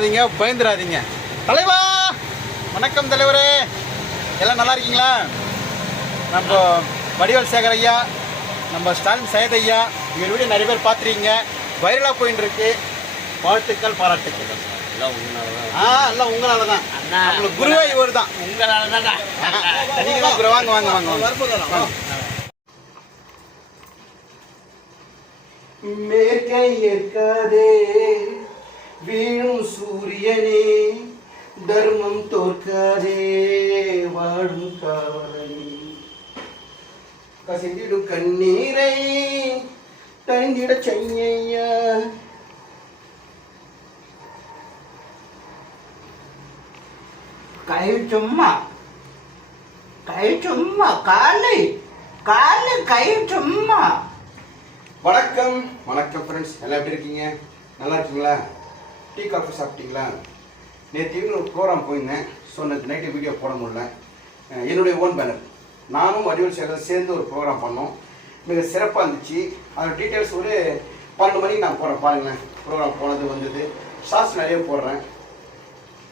மறந்துடாதீங்க பயந்துடாதீங்க. தலைவா! வணக்கம் தலைவரே. எல்லாம் நல்லா இருக்கீங்களா? நம்ம வடிவேல் சேகர் ஐயா நம்ம ஸ்டாலின் சையத் ஐயா இவர் வீடியோ நிறைய பேர் பார்த்துருக்கீங்க. வைரலாக போயின்னு இருக்கு. வாழ்த்துக்கள் பாராட்டுக்கள். ஆ எல்லாம் உங்களால தான் அண்ணா, நம்மளுக்கு குருவே இவர் தான். நீங்கள் தான் குரு. வாங்க வாங்க வாங்க வாங்க. வாங்க. மேற்கை ஏற்காதே. வீணும் சூரியனே தர்மம் தோற்காதே வாழும் காவலனே. கசிந்திடும் கண்ணீரை தணிந்திட செய்யா கை சும்மா கை சும்மா காலை காலை கை சும்மா. வணக்கம் வணக்கம் ஃப்ரெண்ட்ஸ் எல்லாம் எப்படி இருக்கீங்க? நல்லா இருக்கீங்களா? டீ காஃபி சாப்பிட்டீங்களா? நேற்று ஈவினிங் ஒரு ப்ரோக்ராம் போயிருந்தேன். ஸோ நேற்று நைட்டு வீடியோ போட முடியல. என்னுடைய ஓன் பேனர் நானும் வடிவல் சேகர் சேர்ந்து ஒரு ப்ரோக்ராம் பண்ணோம். மிக சிறப்பாக இருந்துச்சு. அதோட டீட்டெயில்ஸ் ஒரு பன்னெண்டு மணிக்கு நான் போகிறேன் பாருங்களேன். ப்ரோக்ராம் போனது வந்தது. ஷார்ட்ஸ் நிறைய போடுறேன்.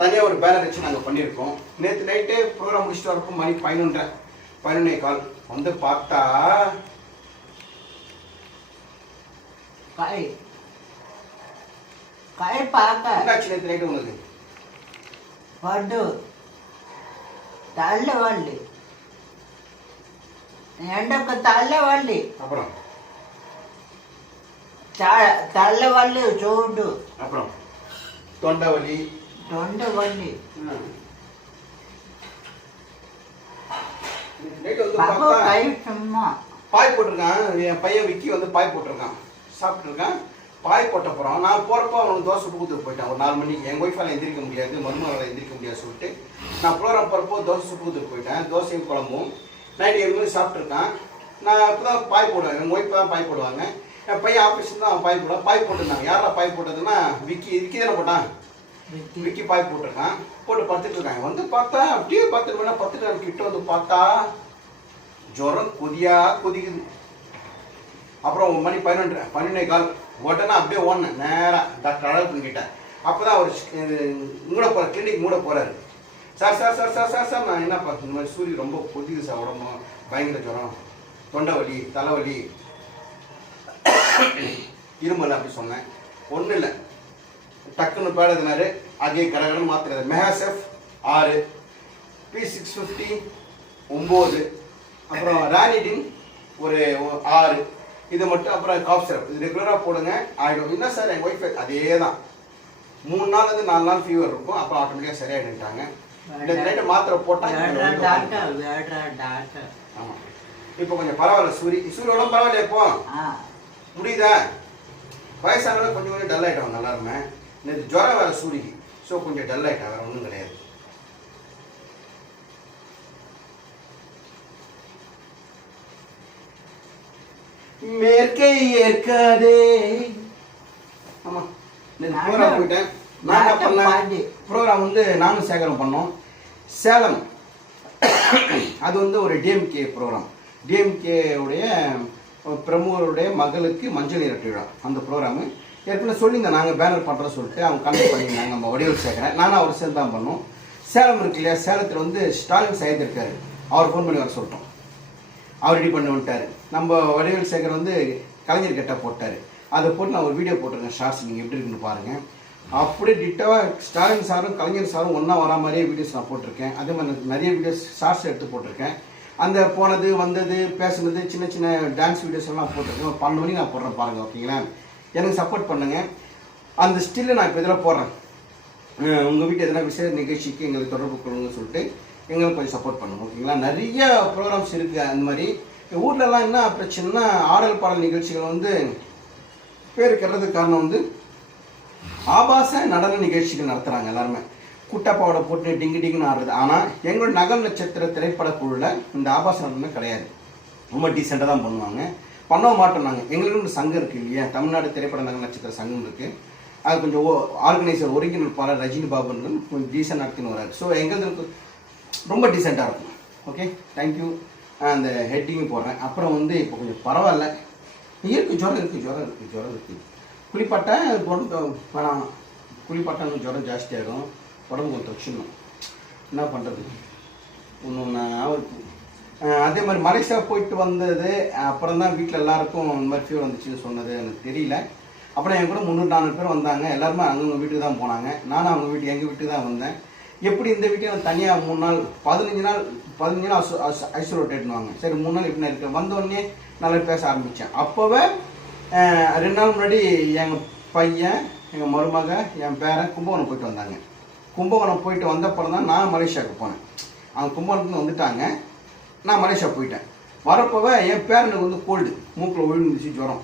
தனியாக ஒரு பேனர் வச்சு நாங்கள் பண்ணியிருக்கோம். நேற்று நைட்டே ப்ரோக்ராம் முடிச்சுட்டு வரப்போ மணி பதினொன்றரை பதினொன்றே கால். வந்து பார்த்தா கை. கை பார்க்க என்னாச்சு நேற்று நைட்டு உனக்கு படு தள்ளவள்ளி ఎండకు తల్లవల్లి அப்புறம் త- తల్లవల్లి చూడు அப்புறம் தொண்டை வலி తొండవల్లి நைட்டு வந்து బాబు பார்த்தா కై సుమ్మా பாய் போட்டிருக்கான் என் பையன் விக்கி வந்து பாய் போட்டிருக்கான் சாப்பிட்ருக்கான் பாய் போட்ட போகிறான் நான் போகிறப்போ அவனுக்கு தோசை கொடுத்துட்டு போயிட்டான். ஒரு நாலு மணிக்கு. என் ஒய்ஃபால் எந்திரிக்க முடியாது. மருமகளால் எந்திரிக்க முடியாது சொல்லிட்டு நான் ப்ரோக்ராம் போகிறப்போ தோசை சுட்டு கொடுத்துட்டு போயிட்டேன். தோசையும் குழம்பும். நைட்டு ஏழு மணி சாப்பிட்ருக்கான் நான் இப்போ தான் பாய் போடுவேன். எங்கள் ஒய்ஃப் தான் பாய் போடுவாங்க. என் பையன் ஆஃபீஸில் தான் பாய் போடுவான். பாய் போட்டிருந்தாங்க. யாரா பாய் போட்டதுன்னா விக்கி விக்கி தானே போட்டான். விக்கி. பாய் போட்டிருக்கான். போட்டு படுத்துட்டு இருக்காங்க. வந்து பார்த்தா அப்படியே பார்த்துட்டு வேணா பத்துட்டு கிட்ட வந்து பார்த்தா ஜுரம் கொதியா கொதிக்குது. அப்புறம் மணி பதினொன்று பன்னெண்டே கால். உடனே அப்படியே ஓடினேன். நேராக டாக்டர் அழகு கிட்ட அப்போ தான் அவர் மூட போகிற கிளினிக் மூட போகிறாரு sir sir sir sir sir sir நான் என்ன பார்த்தேன் இந்த மாதிரி சூரியன் ரொம்ப கொதிக்குது சார் உடம்பு. பயங்கர ஜுரம். தொண்டை வலி தலைவலி இருமல் அப்படி சொன்னேன். ஒன்றும் இல்லை. டக்குன்னு பேடதுனாரு. அதே கடகடன் மாத்துறாரு. மெஹாசெஃப் ஆறு பி சிக்ஸ் ஃபிஃப்டி ஒம்பது. அப்புறம் ரானிடின் ஒரு ஆறு. இது மட்டும் அப்புறம் காஃப் சிரப் இது ரெகுலராக போடுங்க ஆகிடும் என்ன சார் என் ஒய்ஃப் அதே தான் மூணு நாள் வந்து நாலு நாள் ஃபீவர் இருக்கும். அப்போ ஆட்டோமேட்டிக்காக சரியாகிட்டாங்க இன்னைக்கு நைட்டு மாத்திரை போட்டால் ஆமாம் இப்போ கொஞ்சம் பரவாயில்ல சூரி. சூரியோட பரவாயில்ல இப்போ? முடியுதா? வயசானவங்க கொஞ்சம் கொஞ்சம் டல் ஆகிட்டாங்க எல்லாருமே நேற்று ஜுரம் வேறு சூரிக்கு. ஸோ கொஞ்சம் டல் ஆகிட்டாங்க வேறு ஒன்றும் கிடையாது. மேற்கை ஏற்காதே. ஆமா. ப்ரோக்ராம் போயிட்டேன். நான் என்ன பண்ணேன்? ப்ரோக்ராம் வந்து நானும் சேகரம் பண்ணோம். சேலம். அது வந்து ஒரு டிஎம்கே ப்ரோக்ராம் டிஎம்கே உடைய பிரமுகருடைய மகளுக்கு மஞ்சள் நீரட்டு விழா அந்த ப்ரோக்ராமு ஏற்கனவே சொல்லியிருந்தேன். நாங்கள் பேனர் பண்ணுறோம் சொல்லிட்டு அவங்க கண்டக்ட் பண்ணியிருந்தாங்க. நம்ம வடிவல் சேர்க்குறேன் நானும் அவர் சேர்ந்து தான் பண்ணோம். சேலம் இருக்கு இல்லையா? சேலத்தில் வந்து ஸ்டாலின் சையத் இருக்காரு அவர் ஃபோன் பண்ணி வர சொல்லிட்டோம். அவர் ரெடி பண்ணி வந்துட்டார். நம்ம வடிவேல் சேகர் வந்து கலைஞர் கெட்டா போட்டார். அதை போட்டு நான் ஒரு வீடியோ போட்டிருக்கேன் ஷார்ட்ஸ் நீங்கள் எப்படி இருக்குன்னு பாருங்கள் அப்படியே டிட்டாவாக ஸ்டாலின் சாரும் கலைஞர் சாரும் ஒன்றா வரா மாதிரியே வீடியோஸ் நான் போட்டிருக்கேன். அதே மாதிரி நிறைய வீடியோஸ் ஷார்ட்ஸ் எடுத்து போட்டிருக்கேன். அந்த போனது வந்தது பேசுனது சின்ன சின்ன டான்ஸ் வீடியோஸ் எல்லாம் போட்டிருக்கேன். பன்னெண்டு மணி நான் போடுறேன் பாருங்கள் ஓகேங்களா எனக்கு சப்போர்ட் பண்ணுங்கள் அந்த ஸ்டில்லை நான் இப்போ இதில் போடுறேன். உங்கள் வீட்டு எதனா விசேஷ நிகழ்ச்சிக்கு எங்களுக்கு தொடர்பு கொள்ளுங்கன்னு சொல்லிட்டு எங்களுக்கு கொஞ்சம் சப்போர்ட் பண்ணுங்க ஓகேங்களா நிறைய ப்ரோக்ராம்ஸ் இருக்குது அந்த மாதிரி ஊர்லலாம் என்ன பிரச்சனைனா ஆடல் பாடல் நிகழ்ச்சிகள் வந்து பேர் கெடுறதுக்கு காரணம் வந்து ஆபாச நடன நிகழ்ச்சிகள் நடத்துகிறாங்க எல்லாருமே. குட்டப்பாவோட போட்டு டிங்கு டிங்குன்னு ஆடுறது. ஆனால் எங்களோட நகல் நட்சத்திர திரைப்படக்குழுவில் இந்த ஆபாச நடனம் கிடையாது. ரொம்ப டீசெண்டாக தான் பண்ணுவாங்க. பண்ணவும் மாட்டோம் நாங்கள் எங்களுக்கு ஒரு சங்கம் இருக்குது இல்லையா? தமிழ்நாடு திரைப்பட நகல் நட்சத்திர சங்கம் இருக்குது அது கொஞ்சம் ஆர்கனைசர் ஒருங்கிணைப்பாளர் ரஜினி பாபுன்னு கொஞ்சம் டீசென்ட் நடத்தின்னு வராரு ஸோ எங்களுக்கு ரொம்ப டீசெண்டாக இருக்கும். ஓகே தேங்க்யூ அந்த ஹெட்டிங் போடுறேன். அப்புறம் வந்து இப்போ கொஞ்சம் பரவாயில்ல. இருக்குது ஜுரம் இருக்குது ஜுரம் இருக்குது ஜுரம் இருக்குது குளிப்பாட்டை உடம்பு வேணாம். குளிப்பாட்டா இன்னும் ஜுரம் ஜாஸ்தியாகும் உடம்பு கொஞ்சம் தச்சிடணும் என்ன பண்ணுறது ஒன்று ஒன்றா அதே மாதிரி மலேசியா போயிட்டு வந்தது அப்புறம் தான் வீட்டில் எல்லாருக்கும் இந்த மாதிரி ஃபீவர் வந்துச்சுன்னு சொன்னது எனக்கு தெரியல. அப்புறம் என் கூட முந்நூறு நானூறு பேர் வந்தாங்க. எல்லாருமே அங்கங்க வீட்டுக்கு தான் போனாங்க. நானும் அவங்க வீட்டு எங்கள் வீட்டுக்கு தான் வந்தேன். எப்படி இந்த வீட்டை நான் தனியாக மூணு நாள் பதினஞ்சு நாள் பதினஞ்சு நாள் ஐசோலேட்டட்னுவாங்க. சரி மூணு நாள் இப்படி இருக்க வந்தோடனே நல்லா பேச ஆரம்பித்தேன் அப்போவே ரெண்டு நாள் முன்னாடி எங்கள் பையன் எங்கள் மருமக என் பேரன் கும்பகோணம் போயிட்டு வந்தாங்க. கும்பகோணம் போயிட்டு வந்தப்பறம் தான் நான் மலேசியாவுக்கு போனேன். அவங்க கும்பகோணத்துலேருந்து வந்துட்டாங்க. நான் மலேசியா போயிட்டேன். வரப்போவே என் பேரனுக்கு வந்து கோல்டு மூக்கில் விழுந்துச்சு ஜுரம்.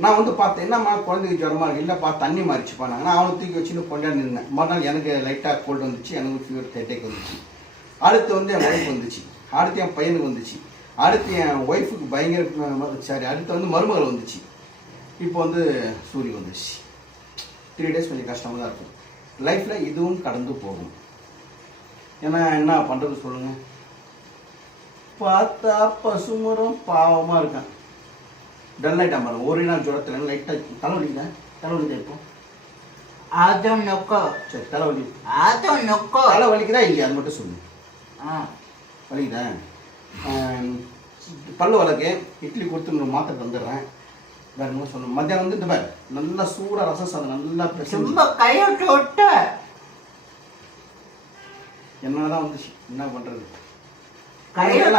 நான் வந்து பார்த்தேன் என்னம்மா குழந்தைக்கு ஜுரமா இருக்கு? இல்லைப்பா தண்ணி மாறிச்சுப்பா நாங்கள் நான் அவனை தூக்கி வச்சுன்னு கொண்டாந்து இருந்தேன். மறுநாள் எனக்கு லைட்டாக கோல்டு வந்துச்சு எனக்கு ஃபீவர் ஹெட்டேக் வந்துச்சு. அடுத்து வந்து என் ஒய்ஃப் வந்துச்சு. அடுத்து என் பையனுக்கு வந்துச்சு. அடுத்து என் ஒய்ஃபுக்கு பயங்கர சாரி அடுத்து வந்து மருமகள் வந்துச்சு. இப்போ வந்து சூரி வந்துச்சு த்ரீ டேஸ் கொஞ்சம் கஷ்டமாக தான் இருக்கும். லைஃப்பில் இதுவும் கடந்து போகும். ஏன்னா என்ன பண்ணுறது சொல்லுங்கள் பார்த்தா பசுமரம் பாவமாக இருக்கான். டல் ஆகிட்டான் பாருங்க ஒரு நாள் ஜுரத்தில் லைட்டாக தலைவலிங்க தலைவலிங்க இப்போ? அது நொக்கோ. சரி தலைவலி. அது நொக்கோ. தலை வலிக்குதா இல்லையா? அது மட்டும் சொல்லு. ஆ. வலிக்குதா? பல்லு வழக்கு இட்லி கொடுத்து ஒரு மாத்திரை தந்துடுறேன். வேற என்ன சொல்லணும் மத்தியானம் வந்து இந்த பாரு. நல்லா சூடாக ரசம் சாதம் நல்லா சும்மா கையோட்டு விட்டு என்னதான் வந்துச்சு? என்ன பண்ணுறது டைம்ல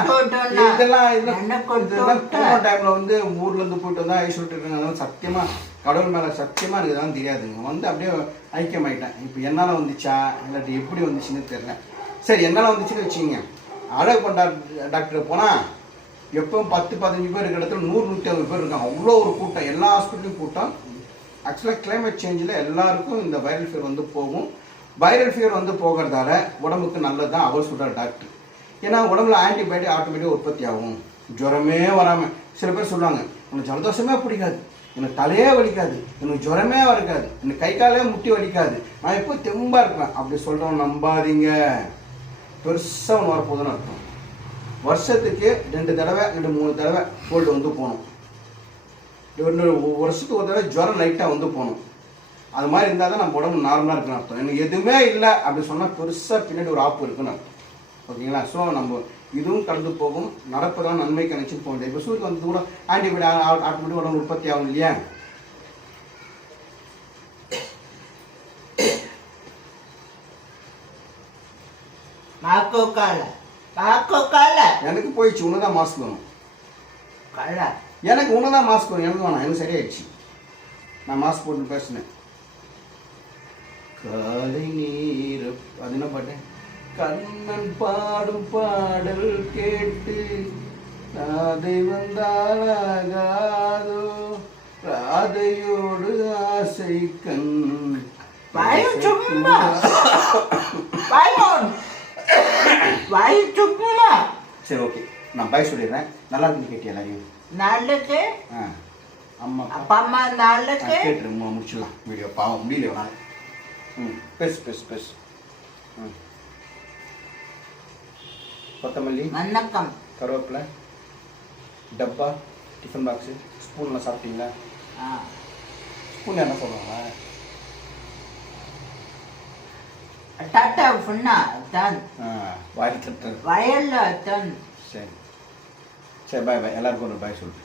வந்து ஊர்ல இருந்து போயிட்டு வந்தா ஐஸ் விட்டு இருக்காங்க சத்தியமா கடவுள் மேல சத்தியமா எனக்கு தெரியாதுங்க வந்து அப்படியே ஐக்கியமாயிட்டேன். இப்போ என்னால வந்துச்சா? இல்லாட்டி எப்படி வந்துச்சுன்னு தெரியல. சரி என்னால வந்துச்சுன்னு வச்சுங்க அழகு டாக்டர் டாக்டர் போனா எப்பவும் பத்து பதினஞ்சு பேர் இருக்கிற இடத்துல நூறு நூற்றி ஐம்பது பேர் இருக்காங்க. அவ்வளோ ஒரு கூட்டம். எல்லா ஹாஸ்பிட்டலையும் கூட்டம். ஆக்சுவலாக climate சேஞ்சில் எல்லாருக்கும் இந்த வைரல் ஃபீவர் வந்து போகும். வைரல் ஃபீவர் வந்து போகிறதால உடம்புக்கு நல்லது தான் அவர் சொல்கிறார் டாக்டர் ஏன்னா உடம்புல ஆன்டிபயோட்டிக் ஆட்டோமேட்டிக் உற்பத்தி ஆகும். ஜுரமே வராமல் சில பேர் சொல்லுவாங்க உனக்கு ஜலதோஷமே பிடிக்காது. எனக்கு தலையே வலிக்காது. எனக்கு ஜுரமே வரக்காது எனக்கு கை காலே முட்டி வலிக்காது. நான் எப்போ தெம்பாக இருப்பேன். அப்படி சொல்கிறவன் நம்பாதீங்க. பெருசாக ஒன்று வரப்போகுதுன்னு அர்த்தம். வருஷத்துக்கு ரெண்டு தடவை ரெண்டு மூணு தடவை கோல்டு வந்து போகணும். ரெண்டு வருஷத்துக்கு ஒரு தடவை ஜுரம் லைட்டாக வந்து போகணும். அது மாதிரி இருந்தால் தான் நம்ம உடம்பு நார்மலாக இருக்குன்னு அர்த்தம். எனக்கு எதுவுமே இல்லை அப்படி சொன்னால் பெருசாக பின்னாடி ஒரு ஆப்பு இருக்குன்னு அர்த்தம். ஓகேங்களா? ஸோ நம்ம இதுவும் கடந்து போகும். நடப்பதான் நன்மைக்கு நினச்சி போக முடியாது இப்போ சூரியன் வந்து கூட ஆன்டிபயோட்டிக் ஆட்டோமேட்டிக் உடம்பு உற்பத்தி ஆகும் இல்லையா? எனக்கு போயிடுச்சு. உன்னை தான் மாஸ்க் வேணும். எனக்கு உன்னை தான் மாஸ்க் வேணும். எனக்கு வேணாம். எனக்கு சரியாயிடுச்சு. நான் மாஸ்க் போட்டு பேசினேன். காலை நீர் அது என்ன பாட்டு? கண்ணன் பாடும் பாடல் கேட்டு ராதை வந்தாலாகாதோ? ராதையோடு ஆசை கண் வாய் சும்மா வாய். வாய் சும்மா சரி ஓகே நான் பாய் சொல்லிடுறேன். நல்லா இருந்து கேட்டியா எல்லாரையும்? நாளுக்கு அம்மா அப்பா. அம்மா நாளுக்கு கேட்டுரு முடிச்சிடலாம். வீடியோ பாவம் முடியல ம் பேசு பேசு பேசு. ம். கொத்தமல்லி வணக்கம். கருவேப்பிலை டப்பா டிஃபன் பாக்ஸு ஸ்பூன்லாம் சாப்பிட்டீங்களா? ஆ. ஸ்பூன் என்ன சொல்லுவாங்க டாட்டா ஃபுன்னா தான். வாரி தட்டு. வயல்ல தான். சரி. சரி பாய் பாய் எல்லாருக்கும் ஒரு பாய் சொல்லு.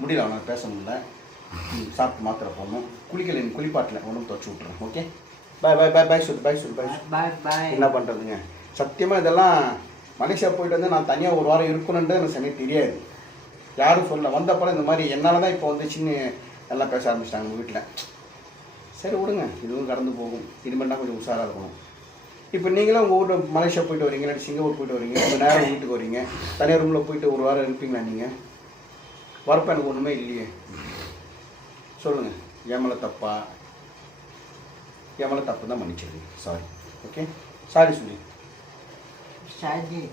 முடியல அவனால் பேச முடியல. சாப்பிட்டு மாத்திரை போடணும். குளிக்கல நீ குளிப்பாட்டில். உடம்பு துவச்சி விட்றேன் ஓகே பாய் பாய் பாய் பாய் சொல்லு பாய் சொல்லு பாய் பாய் பாய் என்ன பண்ணுறதுங்க சத்தியமாக இதெல்லாம் மலேசியா போயிட்டு வந்து நான் தனியாக ஒரு வாரம் இருக்கணுன்றது எனக்கு சரியாக தெரியாது. யாரும் சொல்ல வந்தப்பறம் இந்த மாதிரி என்னால் தான் இப்போ வந்துச்சுன்னு எல்லாம் பேச ஆரம்பிச்சிட்டாங்க உங்கள் வீட்டில் சரி விடுங்க. இதுவும் கடந்து போகும். இனிமேல் தான் கொஞ்சம் உஷாராக இருக்கணும். இப்போ நீங்களும் உங்கள் ஊரில் மலேசியா போயிட்டு வரீங்க இல்லாட்டி சிங்கப்பூர் போயிட்டு வரீங்க கொஞ்சம் நேரம் வீட்டுக்கு வரீங்க. தனியார் ரூமில் போயிட்டு ஒரு வாரம் இருப்பீங்களா நீங்கள் வரப்போ எனக்கு ஒன்றுமே இல்லையே. சொல்லுங்கள் ஏமலை தப்பா? ஏமலை தப்பு தான் மன்னிச்சிருங்க சாரி ஓகே சாரி சொல்லி 啥地？